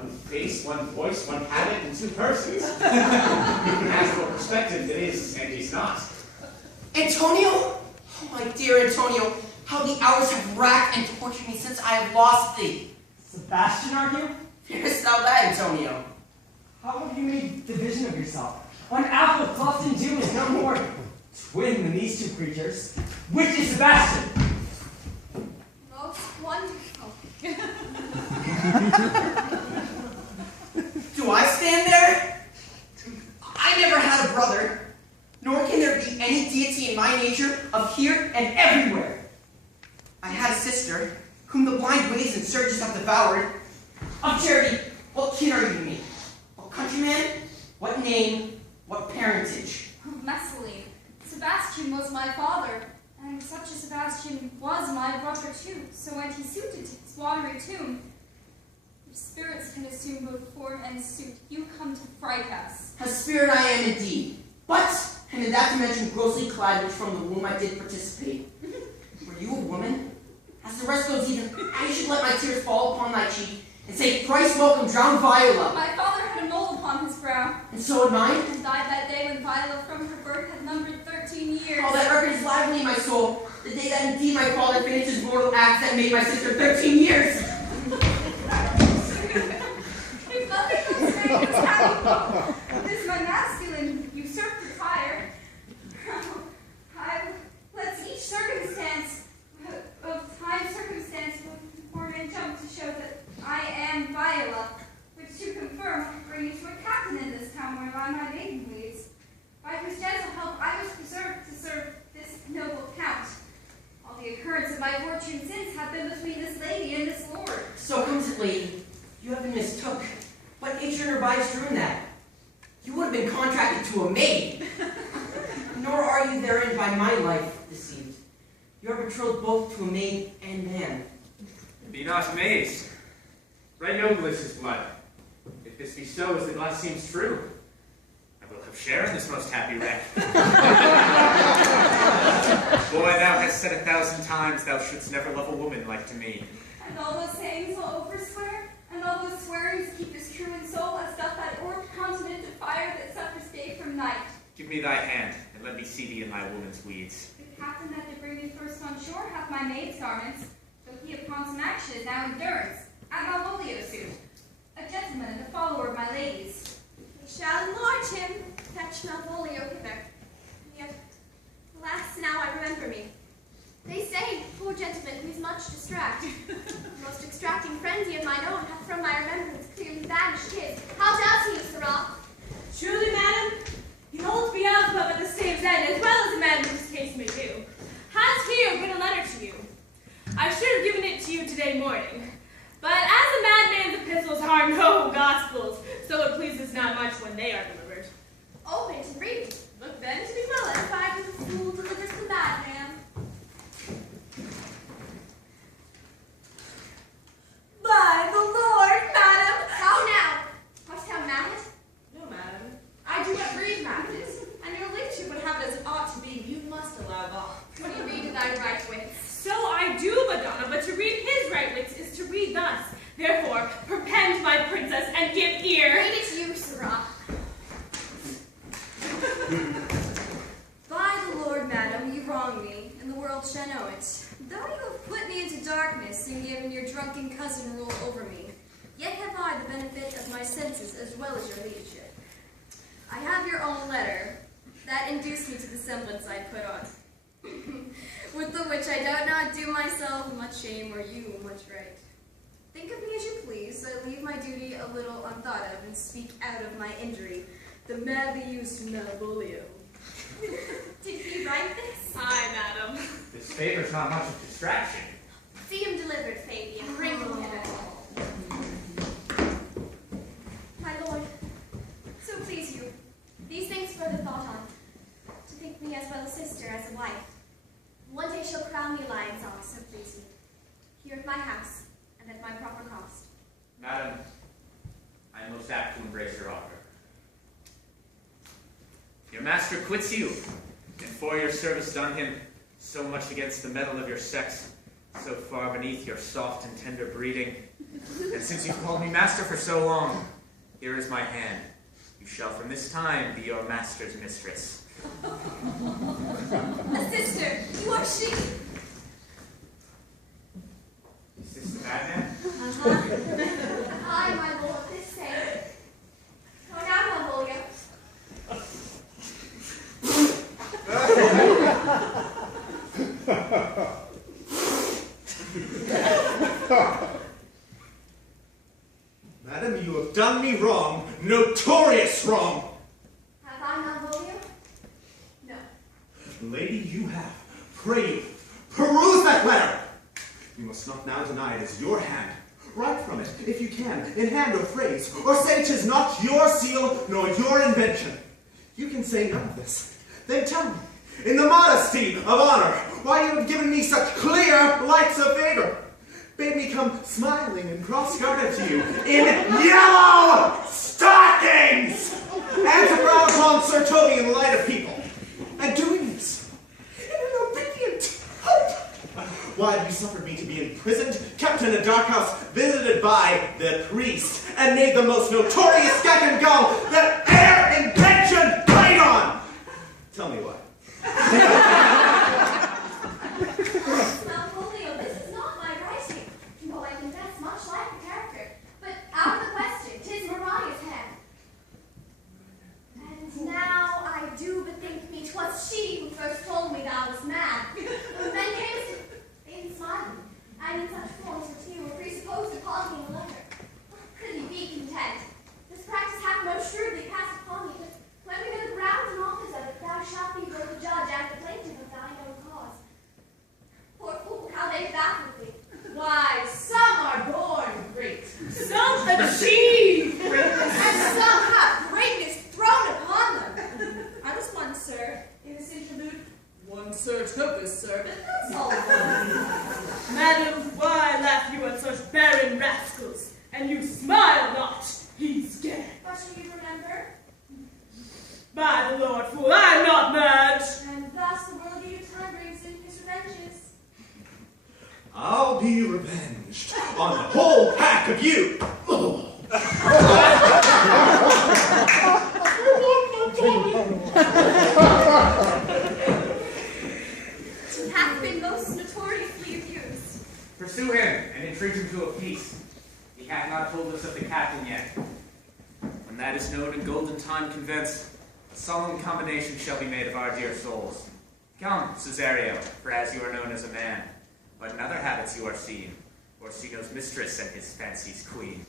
One face, one voice, one habit, and two persons. As for perspective, that is, and is not. Antonio? Oh, my dear Antonio, how the hours have racked and tortured me since I have lost thee. Sebastian, are you? Fearest thou that, Antonio? How have you made division of yourself? When Alpha Clefton Doom is no more twin than these two creatures. Which is Sebastian? Most wonderful. Do I stand there? I never had a brother, nor can there be any deity in my nature of here and everywhere. I had a sister, whom the blind waves and surges have devoured. Of charity, what kin are you to me? What countryman? What name? What parentage? Mescaline. Sebastian was my father, and such a Sebastian was my brother too. So when he suited to his watery tomb, if spirits can assume both form and suit, you come to fright us. A spirit I am indeed, but, and in that dimension grossly clad, which from the womb I did participate. Were you a woman? As the rest goes even, I should let my tears fall upon thy cheek, and say, Christ welcome, drowned Viola. My father had a mole upon his brow, And so had mine. and died that day when Viola from her birth had numbered 13 years. Oh, that record is lively in my soul. The day that indeed my father finished his mortal act that made my sister 13 years. If nothing else strange has happened, this my masculine usurped the fire. Let's each circumstance of time circumstance form and jump to show that I am Viola, which to confirm bring you to a captain in this town where lie my maiden leads, by whose gentle help I was preserved to serve this noble count. All the occurrence of my fortune since have been between this lady and this lord. So comes it, lady, you have been mistook. What ancient advice drew in that? You would have been contracted to a maid. Nor are you therein by my life deceived. You are betrothed both to a maid and man. Be not amazed. Right noble is his blood. If this be so, as the glass seems true, I will have share in this most happy wreck. Boy, thou hast said 1,000 times thou shouldst never love a woman like to me. And all those sayings will overswear, and all those swearings keep as true in soul as doth that orbed continent of fire that suffers day from night. Give me thy hand, and let me see thee in thy woman's weeds. The captain that did bring me first on shore hath my maid's garments, though he upon some action is now in durance, at Malvolio suit. A gentleman and a follower of my lady's. We shall enlarge him, fetch Malvolio hither. Yet, alas, now I remember me. They say, poor gentleman who is much distract. The most extracting frenzy of mine own hath from my remembrance clearly banished his. How does he, Sirrah? Truly, madam, he holds Beelzebub at the stave's end, as well as a man whose case may do. Has here been a letter to you? I should have given it to you today morning. But as a madman's epistles are no gospels, so it pleases not much when they are delivered. Open to read. Look then to be well edified when the fool delivers the madman. By the Lord, madam! How now? Hast thou matted? No, madam. I do not read matted, and your lecture would have it as it ought to be. You must allow that. When you read in thy right wits. So I do, Madonna, but to read his right wits is to read thus. Therefore, perpend, my princess, and give ear. Read it you, Sirrah. By the Lord, madam, you wrong me, and the world shall know it. Though you have put me into darkness and given your drunken cousin rule over me, yet have I the benefit of my senses as well as your leadership. I have your own letter that induced me to the semblance I put on, with the which I doubt not do myself much shame or you much right. Think of me as you please, I leave my duty a little unthought of and speak out of my injury, the madly used Malvolio. Did he write this? Aye, madam. This favor's not much of distraction. See him delivered, Fabian. Bring him hither. My lord, so please you, these things further thought on, to think me as well a sister as a wife. One day shall crown me lion's eye, so please you, here at my house, and at my proper cost. Madam, I am most apt to embrace your offer. Your master quits you, and for your service done him, so much against the mettle of your sex, so far beneath your soft and tender breeding, And since you've called me master for so long, here is my hand. You shall from this time be your master's mistress. A sister, you are she. Is this the madman? I, my lord, this same. Go now, Malvolio. Madam, you have done me wrong, notorious wrong. Have I, Malvolio? No. Lady, you have. Pray you, peruse that letter. You must not now deny it is your hand. Write from it, if you can, in hand or phrase, or say 'tis not your seal, nor your invention. You can say none of this. Then tell me, in the modesty of honor, why you have given me such clear lights of favor. Bade me come smiling and cross-gartered to you in yellow stockings, and to browse on Sir Toby in the light of people, and doing this in an obedient hope. Why have you suffered me to be imprisoned, kept in a dark house, visited by the priest, and made the most notorious skunk and gull that e'er invention played on? Tell me why. Malvolio, this is not my writing. Well, I confess, much like the character. But out of the question, 'tis Mariah's hand. And now I do bethink me 'twas she who first told me thou was mad. Then camest in smiling, and in such forms which you were presupposed upon me in the letter. Could ye be content? This practice hath most shrewdly passed upon me, but when we know the grounds and authors of it, thou shalt be both the judge and the plaintiff of thine own cause. Poor fool, how they baffled thee. Why, some are born great. Some achieve greatness. And some have greatness thrown upon them. I was one, sir, in this interlude. One Sir Topus, sir. That's all. Madam, why laugh you at such barren rascals? And you smile not. He's dead. But shall you remember? By the Lord, fool, I'm not mad. And thus the world you time brings in his revenges. I'll be revenged on the whole pack of you. It hath been most notoriously abused. Pursue him and entreat him to a peace. He hath not told us of the captain yet. When that is known and golden time convinced, a solemn combination shall be made of our dear souls. Come, Cesario, for as you are known as a man, but in other habits you are seen, Orsino's mistress and his fancy's queen.